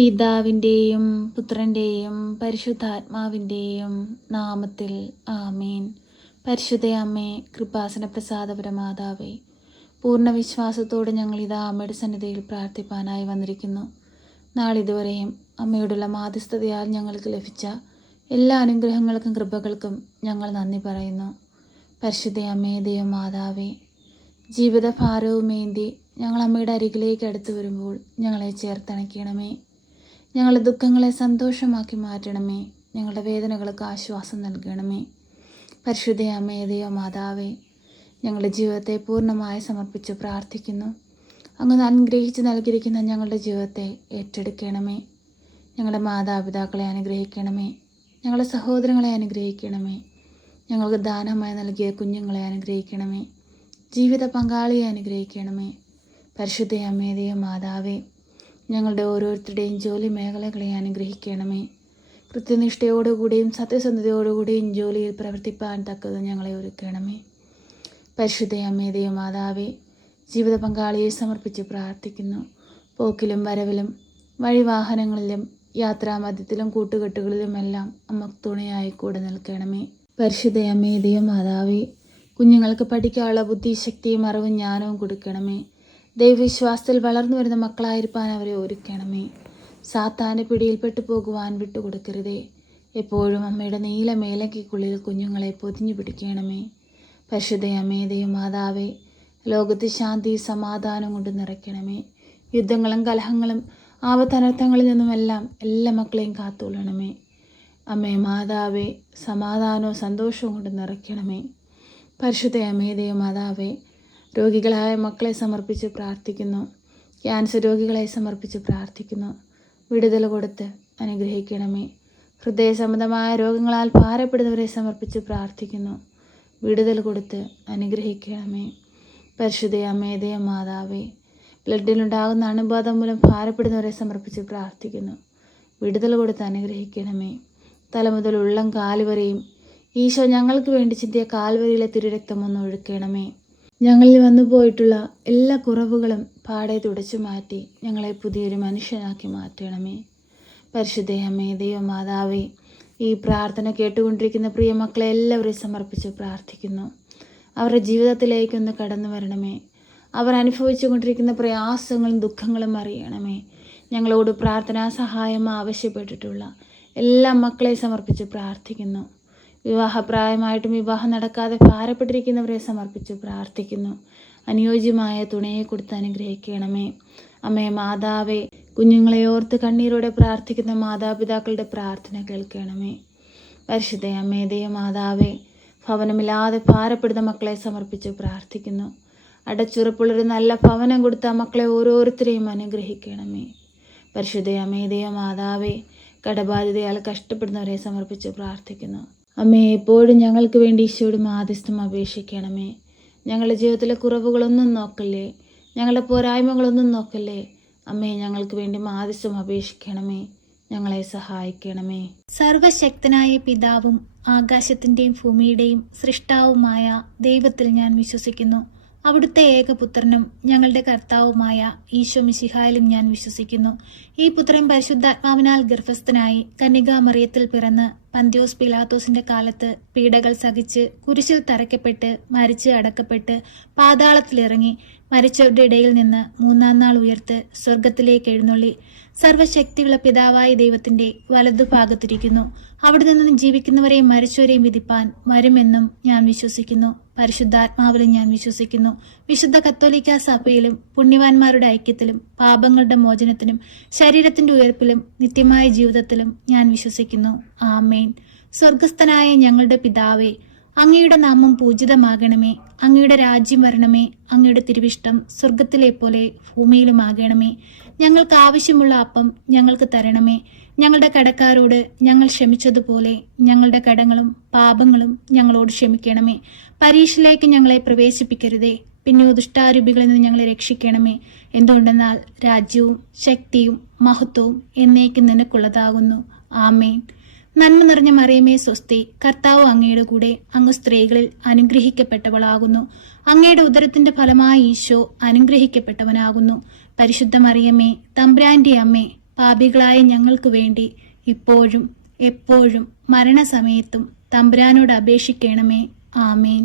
പിതാവിൻ്റെയും പുത്രൻ്റെയും പരിശുദ്ധാത്മാവിൻ്റെയും നാമത്തിൽ ആമേൻ. പരിശുദ്ധ അമ്മേ, കൃപാസന പ്രസാദപരമാതാവേ, പൂർണ്ണ വിശ്വാസത്തോടെ ഞങ്ങളിതാ അമ്മയുടെ സന്നിധിയിൽ പ്രാർത്ഥിപ്പാനായി വന്നിരിക്കുന്നു. നാളിതുവരെയും അമ്മയോടുള്ള മാധ്യസ്ഥതയാൽ ഞങ്ങൾക്ക് ലഭിച്ച എല്ലാ അനുഗ്രഹങ്ങൾക്കും കൃപകൾക്കും ഞങ്ങൾ നന്ദി പറയുന്നു. പരിശുദ്ധ അമ്മേ, ദൈവമാതാവേ, ജീവിതഭാരവുമേന്തി ഞങ്ങൾ അമ്മയുടെ അരികിലേക്ക് അടുത്തു വരുമ്പോൾ ഞങ്ങളെ ചേർത്തണയ്ക്കണമേ. ഞങ്ങളുടെ ദുഃഖങ്ങളെ സന്തോഷമാക്കി മാറ്റണമേ. ഞങ്ങളുടെ വേദനകൾക്ക് ആശ്വാസം നൽകണമേ. പരിശുദ്ധ അമ്മേ, ദൈവമാതാവേ, ഞങ്ങളുടെ ജീവിതത്തെ പൂർണ്ണമായി സമർപ്പിച്ച് പ്രാർത്ഥിക്കുന്നു. അങ്ങ് അനുഗ്രഹിച്ച് നൽകിയിരിക്കുന്ന ഞങ്ങളുടെ ജീവിതത്തെ ഏറ്റെടുക്കണമേ. ഞങ്ങളുടെ മാതാപിതാക്കളെ അനുഗ്രഹിക്കണമേ. ഞങ്ങളുടെ സഹോദരങ്ങളെ അനുഗ്രഹിക്കണമേ. ഞങ്ങൾക്ക് ദാനമായി നൽകിയ കുഞ്ഞുങ്ങളെ അനുഗ്രഹിക്കണമേ. ജീവിത പങ്കാളിയെ അനുഗ്രഹിക്കണമേ. പരിശുദ്ധ അമ്മേ, ദൈവമാതാവേ, ഞങ്ങളുടെ ഓരോരുത്തരുടെയും ജോലി മേഖലകളെ അനുഗ്രഹിക്കണമേ. കൃത്യനിഷ്ഠയോടുകൂടിയും സത്യസന്ധതയോടുകൂടിയും ജോലിയിൽ പ്രവർത്തിപ്പാൻ തക്കത് ഞങ്ങളെ ഒരുക്കണമേ. പരിശുദ്ധ അമ്മേ, ദൈവമാതാവേ, ജീവിത പങ്കാളിയെ സമർപ്പിച്ച് പ്രാർത്ഥിക്കുന്നു. പോക്കിലും വരവിലും വഴിവാഹനങ്ങളിലും യാത്രാമധ്യത്തിലും കൂട്ടുകെട്ടുകളിലുമെല്ലാം അമ്മ തുണയായി കൂടെ നിൽക്കണമേ. പരിശുദ്ധ അമ്മേ, ദൈവമാതാവേ, കുഞ്ഞുങ്ങൾക്ക് പഠിക്കാനുള്ള ബുദ്ധിശക്തിയും അറിവും ജ്ഞാനവും കൊടുക്കണമേ. ദൈവവിശ്വാസത്തിൽ വളർന്നു വരുന്ന മക്കളായിരിക്കാൻ അവരെ ഒരുക്കണമേ. സാത്താൻ്റെ പിടിയിൽപ്പെട്ടു പോകുവാൻ വിട്ടുകൊടുക്കരുതേ. എപ്പോഴും അമ്മയുടെ നീല മേലയ്ക്കുള്ളിൽ കുഞ്ഞുങ്ങളെ പൊതിഞ്ഞു പിടിക്കണമേ. പരിശുദ്ധ അമ്മേ, ദൈവമാതാവേ, ലോകത്ത് ശാന്തി സമാധാനം കൊണ്ട് നിറയ്ക്കണമേ. യുദ്ധങ്ങളും കലഹങ്ങളും ആപത്തനർത്ഥങ്ങളിൽ നിന്നുമെല്ലാം എല്ലാ മക്കളെയും കാത്തുകൊള്ളണമേ. അമ്മേ മാതാവേ, സമാധാനവും സന്തോഷവും കൊണ്ട് നിറയ്ക്കണമേ. പരിശുദ്ധ അമ്മേ, ദൈവമാതാവേ, രോഗികളായ മക്കളെ സമർപ്പിച്ച് പ്രാർത്ഥിക്കുന്നു. ക്യാൻസർ രോഗികളെ സമർപ്പിച്ച് പ്രാർത്ഥിക്കുന്നു. വിടുതൽ കൊടുത്ത് അനുഗ്രഹിക്കണമേ. ഹൃദയ സംബന്ധമായ രോഗങ്ങളാൽ ഭാരപ്പെടുന്നവരെ സമർപ്പിച്ച് പ്രാർത്ഥിക്കുന്നു. വിടുതൽ കൊടുത്ത് അനുഗ്രഹിക്കണമേ. പരിശുദ്ധ അമ്മേ, ദൈവമാതാവേ, ബ്ലഡിലുണ്ടാകുന്ന അണുബാധ മൂലം ഭാരപ്പെടുന്നവരെ സമർപ്പിച്ച് പ്രാർത്ഥിക്കുന്നു. വിടുതൽ കൊടുത്ത് അനുഗ്രഹിക്കണമേ. തല മുതൽ ഉള്ളം കാലുവരെയും ഈശോ ഞങ്ങൾക്ക് വേണ്ടി ചിന്തിയ കാൽവരിയിലെ തിരുരക്തം ഒന്ന് ഒഴുക്കണമേ. ഞങ്ങളിൽ വന്നു പോയിട്ടുള്ള എല്ലാ കുറവുകളും പാടെ തുടച്ചു മാറ്റി ഞങ്ങളെ പുതിയൊരു മനുഷ്യനാക്കി മാറ്റണമേ. പരിശുദ്ധ അമ്മേ, ദൈവമാതാവേ, ഈ പ്രാർത്ഥന കേട്ടുകൊണ്ടിരിക്കുന്ന പ്രിയ മക്കളെ എല്ലാവരെയും സമർപ്പിച്ച് പ്രാർത്ഥിക്കുന്നു. അവരുടെ ജീവിതത്തിലേക്കൊന്ന് കടന്നു വരണമേ. അവർ അനുഭവിച്ചു കൊണ്ടിരിക്കുന്ന പ്രയാസങ്ങളും ദുഃഖങ്ങളും അറിയണമേ. ഞങ്ങളോട് പ്രാർത്ഥനാ സഹായം ആവശ്യപ്പെട്ടിട്ടുള്ള എല്ലാ മക്കളെ സമർപ്പിച്ച് പ്രാർത്ഥിക്കുന്നു. വിവാഹപ്രായമായിട്ടും വിവാഹം നടക്കാതെ ഭാരപ്പെട്ടിരിക്കുന്നവരെ സമർപ്പിച്ച് പ്രാർത്ഥിക്കുന്നു. അനുയോജ്യമായ തുണയെ കൊടുത്ത് അനുഗ്രഹിക്കണമേ. അമ്മേ മാതാവേ, കുഞ്ഞുങ്ങളെ ഓർത്ത് കണ്ണീരോടെ പ്രാർത്ഥിക്കുന്ന മാതാപിതാക്കളുടെ പ്രാർത്ഥന കേൾക്കണമേ. പരിശുദ്ധ അമ്മേ, ദൈവമാതാവേ, ഭവനമില്ലാതെ ഭാരപ്പെടുന്ന മക്കളെ സമർപ്പിച്ച് പ്രാർത്ഥിക്കുന്നു. അടച്ചുറപ്പുള്ളൊരു നല്ല ഭവനം കൊടുത്ത മക്കളെ ഓരോരുത്തരെയും അനുഗ്രഹിക്കണമേ. പരിശുദ്ധ അമ്മേ, ദൈവമാതാവേ, കടബാധിതയാൽ കഷ്ടപ്പെടുന്നവരെ സമർപ്പിച്ച് പ്രാർത്ഥിക്കുന്നു. അമ്മേ, എപ്പോഴും ഞങ്ങൾക്ക് വേണ്ടി ഈശോയോട് മാധ്യസ്ഥം അപേക്ഷിക്കണമേ. ഞങ്ങളുടെ ജീവിതത്തിലെ കുറവുകളൊന്നും നോക്കല്ലേ, ഞങ്ങളുടെ പോരായ്മകളൊന്നും നോക്കല്ലേ. അമ്മേ, ഞങ്ങൾക്ക് വേണ്ടി മാധ്യസ്ഥം അപേക്ഷിക്കണമേ. ഞങ്ങളെ സഹായിക്കണമേ. സർവശക്തനായ പിതാവും ആകാശത്തിൻ്റെയും ഭൂമിയുടെയും സൃഷ്ടാവുമായ ദൈവത്തിൽ ഞാൻ വിശ്വസിക്കുന്നു. അവിടുത്തെ ഏകപുത്രനും ഞങ്ങളുടെ കർത്താവുമായ ഈശോ മിശിഹായിലും ഞാൻ വിശ്വസിക്കുന്നു. ഈ പുത്രൻ പരിശുദ്ധാത്മാവിനാൽ ഗർഭസ്ഥനായി കന്യകാമറിയത്തിൽ പിറന്ന് പന്ത്യോസ് പിലാത്തോസിന്റെ കാലത്ത് പീഡകൾ സഹിച്ച് കുരിശിൽ തറയ്ക്കപ്പെട്ട് മരിച്ച് അടക്കപ്പെട്ട് പാതാളത്തിലിറങ്ങി മരിച്ചവരുടെ ഇടയിൽ നിന്ന് മൂന്നാം നാൾ ഉയർത്ത് സ്വർഗത്തിലേക്ക് എഴുന്നള്ളി സർവശക്തിയുള്ള പിതാവായ ദൈവത്തിന്റെ വലതുഭാഗത്തിരിക്കുന്നു. അവിടെ നിന്ന് ജീവിക്കുന്നവരെയും മരിച്ചവരെയും വിധിപ്പാൻ വരുമെന്നും ഞാൻ വിശ്വസിക്കുന്നു. പരിശുദ്ധാത്മാവിലും ഞാൻ വിശ്വസിക്കുന്നു. വിശുദ്ധ കത്തോലിക്കാ സഭയിലും പുണ്യവാന്മാരുടെ ഐക്യത്തിലും പാപങ്ങളുടെ മോചനത്തിനും ശരീരത്തിന്റെ ഉയർപ്പിലും നിത്യമായ ജീവിതത്തിലും ഞാൻ വിശ്വസിക്കുന്നു. ആമേൻ. സ്വർഗസ്ഥനായ ഞങ്ങളുടെ പിതാവേ, അങ്ങയുടെ നാമം പൂജിതമാകണമേ. അങ്ങയുടെ രാജ്യം വരണമേ. അങ്ങയുടെ തിരുവിഷ്ടം സ്വർഗത്തിലെ പോലെ ഭൂമിയിലുമാകണമേ. ഞങ്ങൾക്ക് ആവശ്യമുള്ള അപ്പം ഞങ്ങൾക്ക് തരണമേ. ഞങ്ങളുടെ കടക്കാരോട് ഞങ്ങൾ ക്ഷമിച്ചതുപോലെ ഞങ്ങളുടെ കടങ്ങളും പാപങ്ങളും ഞങ്ങളോട് ക്ഷമിക്കണമേ. പരീക്ഷയിലേക്ക് ഞങ്ങളെ പ്രവേശിപ്പിക്കരുതേ, പിന്നെയോ ദുഷ്ടാരൂപികളിൽ നിന്ന് ഞങ്ങളെ രക്ഷിക്കണമേ. എന്തുകൊണ്ടെന്നാൽ രാജ്യവും ശക്തിയും മഹത്വവും എന്നേക്കും നിനക്കുള്ളതാകുന്നു. ആമേൻ. നന്മ നിറഞ്ഞ മറിയമേ സ്വസ്തി, കർത്താവ് അങ്ങയുടെ കൂടെ, അങ്ങ് സ്ത്രീകളിൽ അനുഗ്രഹിക്കപ്പെട്ടവളാകുന്നു. അങ്ങയുടെ ഉദരത്തിന്റെ ഫലമായ ഈശോ അനുഗ്രഹിക്കപ്പെട്ടവനാകുന്നു. പരിശുദ്ധ മറിയമേ, തമ്പുരാന്റെ അമ്മേ, പാപികളായ ഞങ്ങൾക്ക് വേണ്ടി ഇപ്പോഴും എപ്പോഴും മരണസമയത്തും തമ്പുരാനോട് അപേക്ഷിക്കണമേ. ആമേൻ.